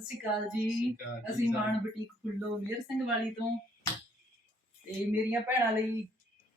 ਸਤਿ ਸ਼੍ਰੀ ਅਕਾਲ ਜੀ। ਅਸੀਂ ਮਾਨ ਬੁਟੀਕ ਫੁੱਲੋ ਵੀਰ ਸਿੰਘ ਵਾਲੀ ਤੋਂ। ਤੇ ਮੇਰੀਆਂ ਭੈਣਾਂ ਲਈ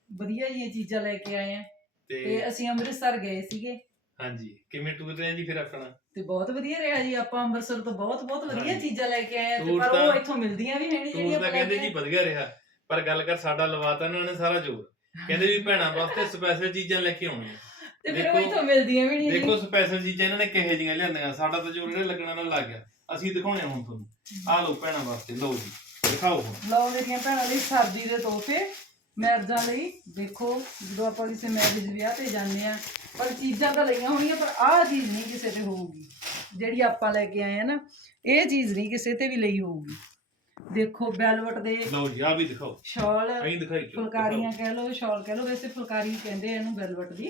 ਵਧੀਆ ਜਿਹੀਆਂ ਚੀਜ਼ਾਂ ਲੈ ਕੇ ਆਏ ਆ। ਤੇ ਅਸੀਂ ਅੰਮ੍ਰਿਤਸਰ ਗਏ ਸੀਗੇ। ਹਾਂਜੀ ਕਿਵੇਂ ਟੂਰ ਰਿਹਾ ਜੀ ਫਿਰ ਆਪਣਾ? ਤੇ ਬਹੁਤ ਵਧੀਆ ਰਿਹਾ ਜੀ ਆਪਾਂ ਅੰਮ੍ਰਿਤਸਰ ਤੋਂ ਬਹੁਤ ਬਹੁਤ ਵਧੀਆ। ਚੀਜ਼ਾਂ ਲੈ ਕੇ ਆਏ ਆ। ਤੇ ਪਰ ਉਹ ਇੱਥੋਂ ਮਿਲਦੀਆਂ ਵੀ ਨਹੀਂ ਜਿਹੜੀਆਂ ਆਪਾਂ ਕਹਿੰਦੇ ਜੀ ਵਧੀਆ ਰਿਹਾ। ਪਰ ਗੱਲ ਕਰ ਸਾਡਾ ਲਵਾਤਾ ਇਹਨਾਂ ਨੇ ਸਾਰਾ ਜੋਰ। ਕਹਿੰਦੇ ਵੀ ਭੈਣਾਂ ਵਾਸਤੇ ਸਪੈਸ਼ਲ ਚੀਜ਼ਾਂ ਲੈ ਕੇ ਆਉਣੀਆਂ। ਤੇ ਫਿਰ ਉਹ ਇੱਥੋਂ ਮਿਲਦੀਆਂ ਵੀ ਨਹੀਂ ਜੀ। ਦੇਖੋ ਸਪੈਸ਼ਲ ਚੀਜ਼ਾਂ ਇਹਨਾਂ ਨੇ ਕਿਹੇ ਜੀਆਂ ਲਿਆਂਦੀਆਂ। ਸਾਡਾ ਤਾਂ ਜੋਰ ਜਿਹੜਾ ਲੱਗਣਾ ਨਾਲ ਲੱਗ ਗਿਆ। ਅਸੀਂ ਦਿਖਾਉਣੇ ਆ ਹੁਣ ਤੁਹਾਨੂੰ। ਆਹ ਲਓ ਭੈਣਾਂ ਵਾਸਤੇ ਲਓ ਜੀ ਦਿਖਾਓ ਹੁਣ। ਲਓ ਮੇਰੀਆਂ ਭੈਣਾਂ ਲਈ ਸਰਦੀ ਦੇ ਤੋਹਫੇ ਮੈਰਜਾਂ ਲਈ ਦੇਖੋ ਜਦੋਂ ਆਪਾਂ ਕਿਸੇ ਮੈਰਿਜ ਵਿਆਹ ਤੇ ਜਾਂਦੇ ਆ ਪਰ ਚੀਜ਼ਾਂ ਤਾਂ ਲਈਆਂ ਹੋਣੀਆਂ ਪਰ ਆਹ ਚੀਜ਼ ਨਹੀਂ ਕਿਸੇ ਤੇ ਹੋਊਗੀ। ਜਿਹੜੀ ਆਪਾਂ ਲੈ ਕੇ ਆਏ ਆ ਨਾ ਇਹ ਚੀਜ਼ ਨਹੀਂ ਕਿਸੇ ਤੇ ਵੀ ਲਈ ਹੋਊਗੀ। ਦੇਖੋ ਵੈਲਵਟ ਦੇ ਲਓ ਜੀ ਆਹ ਵੀ ਦਿਖਾਓ। ਸ਼ਾਲ ਐਂ ਦਿਖਾਈ ਚਲੋ ਫੁਲਕਾਰੀਆਂ ਕਹਿ ਲਓ ਸ਼ਾਲ ਕਹਿ ਲਓ ਵੈਸੇ ਫੁਲਕਾਰੀ ਕਹਿੰਦੇ ਆ ਇਹਨੂੰ ਵੈਲਵਟ ਦੀ।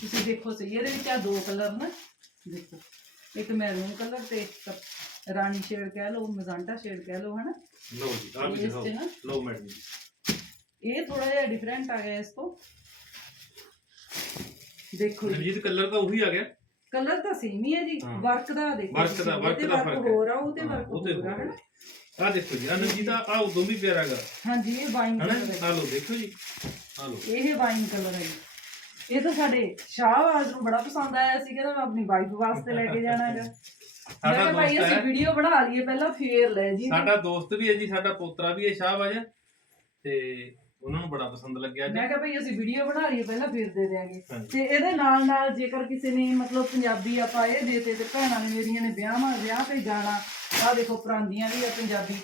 ਤੁਸੀਂ ਦੇਖੋ ਸਹੀ ਇਹਦੇ ਵਿੱਚ ਆ ਦੋ ਕਲਰ ਨੇ ਦੇਖੋ। ਇੱਕ ਮੈਰੂਨ ਕਲਰ ਤੇ ਇੱਕ ਰਾਣੀ ਸ਼ੇਡ ਕਹਿ ਲਓ ਮਜ਼ਾਂਟਾ ਸ਼ੇਡ ਕਹਿ ਲਓ ਹਨਾ? ਲਓ ਜੀ ਆਹ ਵੀ ਇਸ ਦਿਖਾਓ। ਤੇ ਨਾ ਲਓ ਮੈਡਮ ਜੀ। ਇਹ ਥੋੜਾ ਜਿਹਾ ਡਿਫਰੈਂਟ ਆ ਗਿਆ ਇਸ ਤੋਂ। ਦੇਖੋ ਜੀ। ਰਣਜੀਤ ਕਲਰ ਤਾਂ ਉਹੀ ਆ ਗਿਆ। ਕਲਰ ਤਾਂ ਸੇਮ ਹੀ ਹੈ ਜੀ। ਹਾਂ। ਵਰਕ ਦਾ ਦੇਖੋ ਵਰਕ ਤੁਸੀਂ, ਦਾ- ਵਰਕ ਇਹਦੇ ਦਾ ਫ਼ਰਕ ਹੈ। ਆ ਉਹ ਤੇ ਹਾਂ, ਵਰਕ ਉਹ ਤੇ ਆ ਹੋਰ ਹਨਾ? ਆਹ ਦੇਖੋ ਜੀ ਰਣਜੀਤ ਆ ਆਹ ਉਦੋਂ ਵੀ ਪਿਆਰਾ ਗਾ। ਹਾਂਜੀ ਇਹ ਵਾਈਨ ਹਨਾ? ਕਲਰ ਹੈ ਆਹ ਲਓ ਦੇਖੋ ਜੀ। ਆਹ ਲਓ। ਇਹ ਵਾਈਨ ਕਲਰ ਹੈ ਜੀ। ਇਹ ਤਾਂ ਸਾਡੇ ਸ਼ਾਹਬਾਜ਼ ਨੂੰ ਬੜਾ ਪਸੰਦ ਆਇਆ ਸੀ ਕਹਿੰਦਾ ਮੈਂ ਆਪਣੀ ਵਾਈਫ ਵਾਸਤੇ ਲੈ ਕੇ ਜਾਣਾ ਹੈਗਾ। ਮੈਂ ਸਾਡਾ ਕਿਹਾ ਭਾਈ ਦੋਸਤ ਅਸੀਂ ਹੈ। ਵੀਡੀਓ ਬਣਾ ਲਈਏ ਪਹਿਲਾਂ ਫੇਰ ਲੈ ਜੀ। ਸਾਡਾ ਦੋਸਤ ਵੀ ਹੈ ਜੀ ਸਾਡਾ ਪੋਤਰਾ ਵੀ ਹੈ ਸ਼ਾਹਬਾਜ਼। ਤੇ ਉਹਨਾਂ ਨੂੰ ਬੜਾ ਪਸੰਦ ਲੱਗਿਆ ਜੀ ਮੈਂ ਕਿਹਾ ਭਾਈ ਅਸੀਂ ਵੀਡੀਓ ਬਣਾ ਲਈਏ ਪਹਿਲਾਂ ਫੇਰ ਦੇ ਦਿਆਂਗੇ। ਹਾਂਜੀ। ਤੇ ਇਹਦੇ ਨਾਲ ਨਾਲ ਜੇਕਰ ਕਿਸੇ ਨੇ ਮਤਲਬ ਪੰਜਾਬੀ ਆਪਾਂ ਇਹ ਦੇਤੇ ਤੇ ਭੈਣਾਂ ਨੇ ਮੇਰੀਆਂ ਨੇ ਵਿਆਹਾਂ ਵਿਆਹ ਤੇ ਜਾਣਾ। ਆਹ ਦੇਖੋ ਪਰਾਂਦੀਆਂ ਵੀ ਆ ਪੰਜਾਬੀ।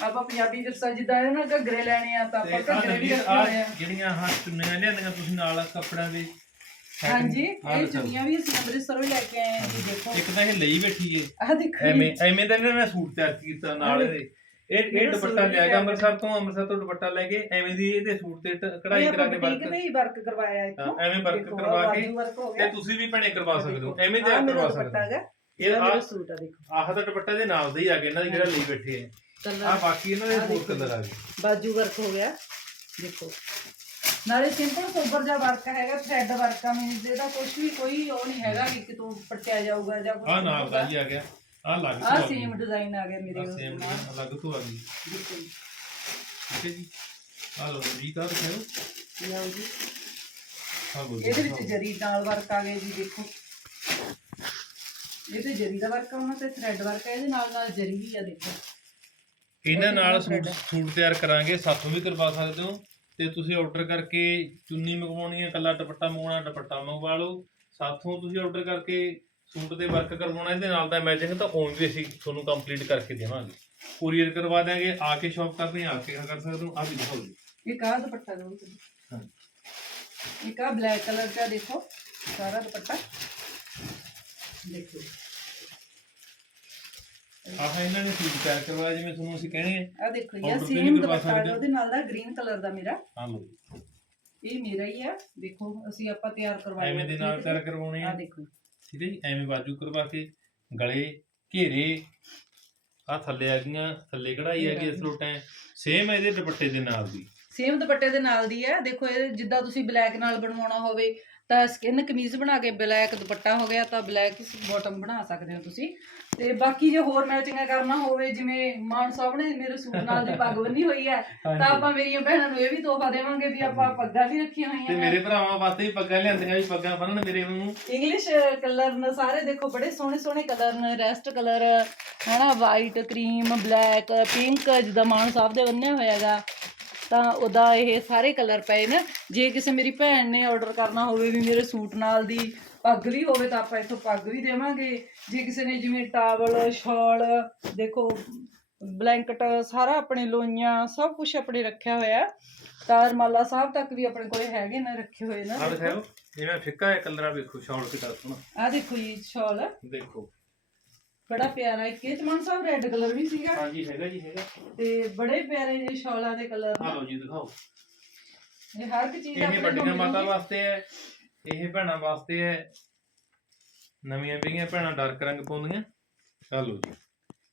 ਆਪਾਂ ਪੰਜਾਬੀ ਵਿਰਸਾ ਜਿੱਦਾਂ ਇਹ ਨਾ ਘੱਗਰੇ ਲੈਣੇ ਆ ਤਾਂ ਤੇ ਆਪਾਂ ਆਹ ਘੱਗਰੇ ਵੀ ਰਣਜੀਤ ਰੱਖੇ ਹੋਏ ਆ। ਜਿਹੜੀਆਂ ਆਹ ਚੁੰਨੀਆਂ ਲਿਆਂਦੀਆਂ ਤੁਸੀਂ ਨਾਲ ਕੱਪੜਿਆਂ ਦੇ ਹਾਂਜੀ ਇਹ। ਚੁੰਨੀਆਂ ਵੀ ਅਸੀਂ ਅੰਮ੍ਰਿਤਸਰੋਂ ਲੈ ਕੇ ਆਏ ਆ ਜੀ ਦੇਖੋ। ਇੱਕ ਤਾਂ ਇਹ ਲਈ ਬੈਠੀ ਏ। ਆਹ ਦੇਖੋ ਐਵੇਂ ਜੀ। ਐਵੇਂ ਦਾ ਇਹਨਾਂ ਨੇ ਸੂਟ ਤਿਆਰ ਕੀਤਾ ਨਾਲ ਇਹਦੇ। ਇਹ ਇਹ ਦੁਪੱਟਾ ਲਿਆ। ਗਿਆ ਅੰਮ੍ਰਿਤਸਰ ਤੋਂ ਅੰਮ੍ਰਿਤਸਰ ਤੋਂ ਦੁਪੱਟਾ ਲੈ ਕੇ ਐਵੇਂ ਦੀ ਇਹਦੇ ਸੂਟ ਤੇ ਟ- ਕਢਾਈ ਇਹ ਕਰਾ ਕੇ ਬੁਟੀਕ ਵਰਕ। ਤੇ ਹੀ ਵਰਕ ਕਰਵਾਇਆ ਇੱਥੋਂ। ਐਵੇਂ ਵਰਕ ਦੇਖੋ, ਕਰਵਾ ਕੇ ਬਾਜੂ ਵਰਕ ਹੋ ਤੇ ਗਿਆ ਤੁਸੀਂ ਵੀ ਭੈਣੇ ਕਰਵਾ ਸਕਦੇ ਹੋ। ਐਵੇਂ ਤਿਆਰ ਕਰਵਾ ਸਕਦੇ ਹੋ। ਇਹ ਇਹ ਮੇਰਾ ਆਹ ਸੂਟ ਆ ਦੇਖੋ। ਆਹ ਤਾਂ ਦੁਪੱਟਾ ਦੇ ਨਾਲ ਦਾ ਹੀ ਆ ਗਿਆ ਇਹਨਾਂ ਦੀ ਜਿਹੜਾ ਲਈ ਬੈਠੇ ਆ। ਕਲਰ। ਬਾਕੀ ਇਹਨਾਂ ਦੇ ਆਹ ਹੋਰ ਦੇਖੋ ਕਲਰ ਆ ਗਏ। ਬਾਜੂ ਵਰਕ ਹੋ ਗਿਆ। ਦੇਖੋ। ਨਾਲੇ ਸਿੰਪਲ ਸੋਬਰ ਜਿਹਾ ਵਰਕ ਹੈਗਾ ਥ੍ਰੈਡ ਵਰਕ ਆ ਮੀਨਸ ਇਹਦਾ ਕੁਝ ਵੀ ਕੋਈ ਉਹ ਨਹੀਂ ਹੈਗਾ ਕਿ ਕਿਤੋਂ ਪਟਿਆ ਜਾਊਗਾ ਜਾਂ ਕੁਝ ਆਹ ਨਾਲ ਦਾ ਹੀ ਆ ਗਿਆ। ਆਹ ਲੱਗ ਆ ਸੇਮ ਡਿਜ਼ਾਈਨ ਆ ਗਿਆ ਮੇਰੇ ਉਸ ਸੇਮ ਨਾਲ। ਅਲੱਗ ਤੋਂ ਆ ਗਈ। ਠੀਕ ਹੈ ਜੀ। ਆਹ ਲਓ ਜੀ ਕਾ ਦਿਖਾਓ ਲਓ ਜੀ। ਲਓ ਜੀ ਇਹਦੇ ਵਿੱਚ। ਜਰੀ ਨਾਲ ਵਰਕ ਆ ਗਿਆ ਜੀ ਦੇਖੋ। ਇਹਦੇ ਜਰੀ ਦਾ ਵਰਕ ਆਉਣਾ ਤੇ ਥ੍ਰੈਡ ਵਰਕ ਹੈ ਇਹਦੇ ਨਾਲ ਨਾਲ ਜਰੀ ਵੀ ਆ ਦੇਖੋ। ਇਹਨਾਂ ਨਾਲ ਸੂਟ। ਸੂਟ ਤਿਆਰ ਕਰਾਂਗੇ ਸਾਥੋਂ ਵੀ ਕਰਵਾ ਸਕਦੇ ਹੋ। ਤੇ ਤੁਸੀਂ ਆਰਡਰ ਕਰਕੇ ਚੁੰਨੀ ਮੰਗਵਾਉਣੀ ਹੈ ਕੱਲਾ ਦੁਪੱਟਾ ਮੰਗਵਾਉਣਾ ਦੁਪੱਟਾ ਮੰਗਵਾ ਲਓ। ਸਾਥੋਂ ਤੁਸੀਂ ਆਰਡਰ ਕਰਕੇ ਸੂਟ ਤੇ ਵਰਕ ਕਰਵਾਉਣਾ ਇਹਦੇ ਨਾਲ ਦਾ ਮੈਚਿੰਗ ਤਾਂ ਉਹ ਵੀ ਅਸੀਂ ਤੁਹਾਨੂੰ ਕੰਪਲੀਟ ਕਰਕੇ ਦੇਵਾਂਗੇ। ਕੁਰੀਅਰ ਕਰਵਾ ਦਾਂਗੇ ਆ ਕੇ ਸ਼ਾਪ ਕਰਨੀ ਆ ਕੇ ਕਰ ਸਕਦੇ ਹੋ ਆ ਵੀ ਦਿਖਾਓ ਜੀ। ਇੱਕ ਆਹ ਦੁਪੱਟਾ ਦੋ ਹਾਂ। ਇੱਕ ਆ ਬਲੈਕ ਕਲਰ ਦਾ ਦੇਖੋ ਸਾਰਾ ਦੁਪੱਟਾ। ਦੇਖੋ। ਆਹ ਇਹਨਾਂ ਨੇ ਸੂਟ ਤਿਆਰ ਕਰਵਾਇਆ ਜਿਵੇਂ ਤੁਹਾਨੂੰ ਅਸੀਂ ਕਹਿਣੇ ਆ। ਆ ਦੇਖੋ ਇਹ Order ਤੇ ਸੇਮ ਕਰਵਾ ਦੁਪੱਟਾ ਸਕਦੇ ਹੋ। ਉਹਦੇ ਨਾਲ ਦਾ ਗ੍ਰੀਨ ਕਲਰ ਦਾ ਮੇਰਾ। ਆ ਲਓ ਜੀ। ਇਹ ਮੇਰਾ ਹੀ ਆ। ਦੇਖੋ ਅਸੀਂ ਆਪਾਂ ਤਿਆਰ ਕਰਵਾਇਆ ਐਵੇਂ ਦੇ ਨਾਲ ਤਿਆਰ ਕਰਵਾਉਣੇ ਆ। ਆ ਦੇਖੋ ਠੀਕ ਹੈ ਜੀ ਐਵੇਂ ਬਾਜੂ ਕਰਵਾ ਕੇ ਗਲੇ ਘੇਰੇ ਆ ਥੱਲੇ ਆ ਗਈਆਂ ਥੱਲੇ ਕਢਾਈ ਹੈਗੀ ਇਸ ਲੋਟਾਂ ਸੇਮ ਹੈ ਇਹਦੇ ਦੁਪੱਟੇ ਦੇ ਨਾਲ ਦੀ। ਸੇਮ ਦੁਪੱਟੇ ਦੇ ਨਾਲ ਦੀ ਹੈ। ਦੇਖੋ ਇਹ ਜਿੱਦਾਂ ਤੁਸੀਂ ਬਲੈਕ ਨਾਲ ਬਣਵਾਉਣਾ ਹੋਵੇ ਤਾਂ ਸਕਿਨ ਕਮੀਜ਼ ਬਣਾ ਕੇ ਬਲੈਕ ਦੁਪੱਟਾ ਹੋ ਗਿਆ ਤਾਂ ਬਲੈਕ ਬਾਟਮ ਬਣਾ ਸਕਦੇ ਹੋ ਤੁਸੀਂ। ਤੇ ਬਾਕੀ ਜੇ ਹੋਰ ਮੈਚਿੰਗ ਕਰਨਾ ਹੋਵੇ ਜਿਵੇਂ ਮਾਨ ਸਾਹਿਬ ਨੇ ਮੇਰੇ ਸੂਟ ਨਾਲ ਦੀ ਪੱਗ ਬੰਨੀ ਹੋਈ ਹੈ ਤਾਂ ਆਪਾਂ ਮੇਰੀਆਂ ਭੈਣਾਂ ਨੂੰ ਇਹ ਵੀ ਤੋਹਫਾ ਦੇਵਾਂਗੇ ਵੀ ਆਪਾਂ ਪੱਗਾਂ ਵੀ ਰੱਖੀਆਂ ਤੇ ਹੋਈਆਂ ਮੇਰੇ ਭਰਾਵਾਂ ਵਾਸਤੇ ਵੀ ਪੱਗਾਂ ਲਿਆਂਦੀਆਂ ਵੀ ਪੱਗਾਂ ਬੰਨਣ ਮੇਰੇ ਨੂੰ ਇੰਗਲਿਸ਼ ਕਲਰ ਨੇ ਸਾਰੇ ਦੇਖੋ ਬੜੇ ਸੋਹਣੇ ਸੋਹਣੇ ਕਲਰ ਨੇ। ਰੈਸਟ ਕਲਰ ਹਨਾ ਵਾਈਟ ਕਰੀਮ ਬਲੈਕ ਪਿੰਕ ਜਿੱਦਾਂ ਮਾਨ ਸਾਹਿਬ ਦੇ ਬੰਨੇ ਹੋਇਆਗਾ ਤਾਂ ਉਹਦਾ ਇਹ ਸਾਰੇ ਕਲਰ ਪਏ ਨੇ। ਜੇ ਕਿਸੇ ਮੇਰੀ ਭੈਣ ਨੇ ਆਰਡਰ ਕਰਨਾ ਹੋਵੇ ਵੀ ਮੇਰੇ ਸੂਟ ਨਾਲ ਦੀ ਪੱਗ ਵੀ ਹੋਵੇ ਤਾਂ ਆਪਾਂ ਇੱਥੋਂ ਪੱਗ ਵੀ ਦੇਵਾਂਗੇ। ਜੇ ਕਿਸੇ ਨੇ ਜਿਵੇਂ ਟਾਵਲ ਸ਼ਾਲ ਦੇਖੋ ਬਲੈਂਕਟ ਸਾਰਾ ਆਪਣੇ ਲੋਈਆਂ ਸਭ ਕੁਝ ਆਪਣੇ ਰੱਖਿਆ ਹੋਇਆ ਤਾਂ ਰਮਾਲਾ ਸਾਹਿਬ ਤੱਕ ਵੀ ਆਪਣੇ ਕੋਲੇ ਹੈਗੇ ਨੇ ਰੱਖੇ ਹੋਏ ਨੇ। ਆ ਦਿਖਾਓ। ਜਿਵੇਂ ਫਿੱਕਾ ਹੈ ਕਲਰ ਆ ਵੇਖੋ ਸ਼ਾਲ ਕਿਤਾ ਸੋਹਣਾ ਆ ਦੇਖੋ ਜੀ ਸ਼ਾਲ ਦੇਖੋ। ਬੜਾ ਪਿਆਰਾ ਇੱਕ ਇਹ ਚਮਨ ਸਾਹਿਬ ਰੈੱਡ ਕਲਰ ਵੀ ਸੀਗਾ। ਹਾਂਜੀ ਹੈਗਾ ਜੀ ਹੈਗਾ। ਤੇ ਬੜੇ ਪਿਆਰੇ ਜਿਹੇ ਸ਼ਾਲਾਂ ਦੇ ਕਲਰ ਆ ਲਓ ਜੀ ਦਿਖਾਓ। ਇਹ ਹਰ ਇੱਕ ਚੀਜ਼ ਇਹ ਆਪਣੇ ਵੱਡੀਆਂ ਮਾਤਾ। ਵਾਸਤੇ ਹੈ। ਇਹ ਭੈਣਾਂ ਵਾਸਤੇ ਹੈ। ਨਵੀਆਂ ਵਿਗੀਆਂ ਭੈਣਾਂ ਡਾਰਕ ਰੰਗ ਪਾਉਂਦੀਆਂ। ਆ ਲਓ ਜੀ।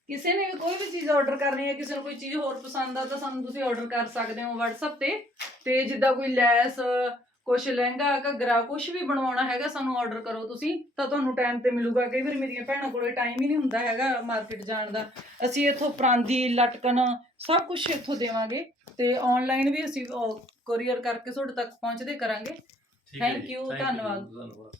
ਕਿਸੇ ਨੇ ਵੀ ਕੋਈ ਵੀ ਚੀਜ਼ ਆਰਡਰ ਕਰਨੀ ਹੈ ਕਿਸੇ ਨੂੰ ਕੋਈ ਚੀਜ਼ ਹੋਰ ਪਸੰਦ ਆ ਤਾਂ ਸਾਨੂੰ ਤੁਸੀਂ ਆਰਡਰ ਕਰ ਸਕਦੇ ਹੋ WhatsApp ਤੇ। ਤੇ ਜਿੱਦਾਂ ਕੋਈ ਲੈਸ ਕੁਛ ਲਹਿੰਗਾ ਘੱਗਰਾ ਕੁਛ ਵੀ ਬਣਵਾਉਣਾ ਹੈਗਾ ਸਾਨੂੰ ਆਰਡਰ ਕਰੋ ਤੁਸੀਂ ਤਾਂ ਤੁਹਾਨੂੰ ਟਾਈਮ ਤੇ ਮਿਲੂਗਾ। ਕਈ ਵਾਰ ਮੇਰੀਆਂ ਭੈਣਾਂ ਕੋਲੇ ਟਾਈਮ ਹੀ ਨਹੀਂ ਹੁੰਦਾ ਹੈਗਾ ਮਾਰਕੀਟ ਜਾਣ ਦਾ। ਅਸੀਂ ਇੱਥੋਂ ਪਰਾਂਦੀ ਲਟਕਣ ਸਭ ਕੁਝ ਇੱਥੋਂ ਦੇਵਾਂਗੇ ਤੇ ਆਨਲਾਈਨ ਵੀ ਅਸੀਂ ਕੋਰੀਅਰ ਕਰਕੇ ਤੁਹਾਡੇ ਤੱਕ ਪਹੁੰਚਦੇ ਕਰਾਂਗੇ। ਠੀਕ ਹੈ Thank ਜੀ, you, thank you, ਧੰਨਵਾਦ। ਧੰਨਵਾਦ।